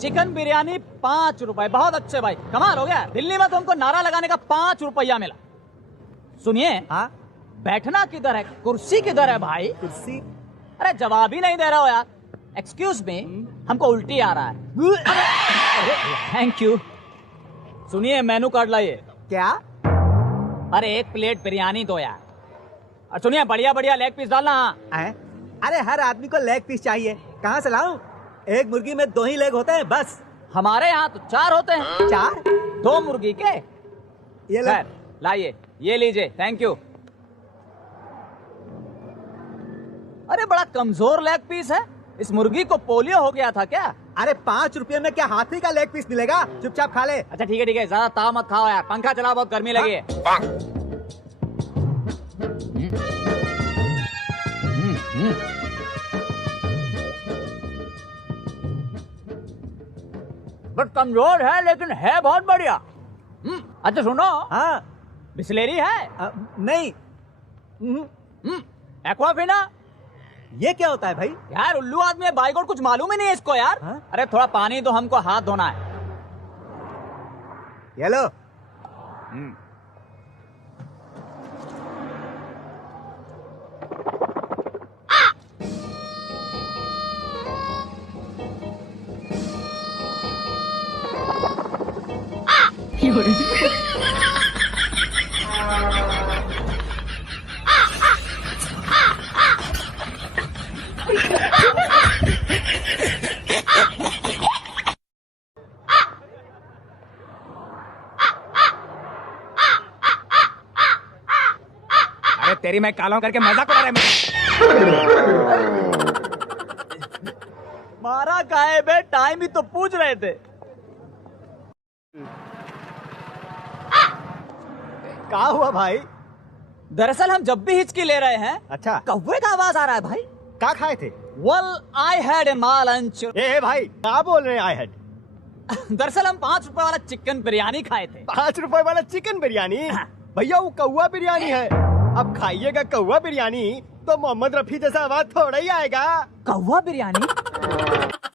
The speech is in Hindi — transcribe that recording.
चिकन बिरयानी 5 रुपए। बहुत अच्छे भाई, कमाल हो गया। दिल्ली में तो हमको नारा लगाने का 5 रुपया मिला। सुनिए, हाँ, बैठना किधर है, कुर्सी किधर है भाई? कुर्सी। अरे जवाब ही नहीं दे रहे हो यार। एक्सक्यूज मी, हमको उल्टी आ रहा है। Thank you. सुनिए, मेनू कार्ड लाइए। क्या? अरे 1 प्लेट बिरयानी दो यार। और सुनिए, बढ़िया बढ़िया लेग पीस डालना। अरे हर आदमी को लेग पीस चाहिए, कहाँ से लाऊं? एक मुर्गी में 2 ही लेग होते हैं बस। हमारे यहाँ तो 4 होते हैं। 4? 2 मुर्गी के। ये ले। लाइए, ये लीजिए। Thank you. अरे बड़ा कमजोर लेग पीस है। इस मुर्गी को पोलियो हो गया था क्या? अरे 5 रुपए में क्या हाथी का लेग पीस मिलेगा? चुपचाप खा ले। अच्छा ठीक है ठीक है, ज्यादा ताव मत खाओ यार। पंखा चलाओ, बहुत गर्मी लगी है। बट कमजोर है लेकिन है बहुत बढ़िया। अच्छा सुनो। हाँ। बिस्लेरी है? नहीं। एक्वाफिना? ये क्या होता है भाई? यार उल्लू आदमी है, बाइगोड, कुछ मालूम ही नहीं है इसको यार। हाँ? अरे थोड़ा पानी तो, हमको हाथ धोना है। ये लो। अरे तेरी मैं कालों करके मजाक उड़ा रहे हैं। मारा काहे बे, टाइम ही तो पूछ रहे थे। क्या हुआ भाई? दरअसल हम जब भी हिचकी ले रहे हैं, अच्छा, कौवे का आवाज आ रहा है भाई। क्या खाए थे? Well, I had a lunch. ए भाई, क्या बोल रहे हैं? आई हेड। दरअसल हम 5 रुपए वाला चिकन बिरयानी खाए थे। 5 रुपए वाला चिकन बिरयानी? भैया वो कौवा बिरयानी है। अब खाइएगा कौवा बिरयानी तो मोहम्मद रफी जैसा आवाज थोड़ा ही आएगा। कौवा बिरयानी?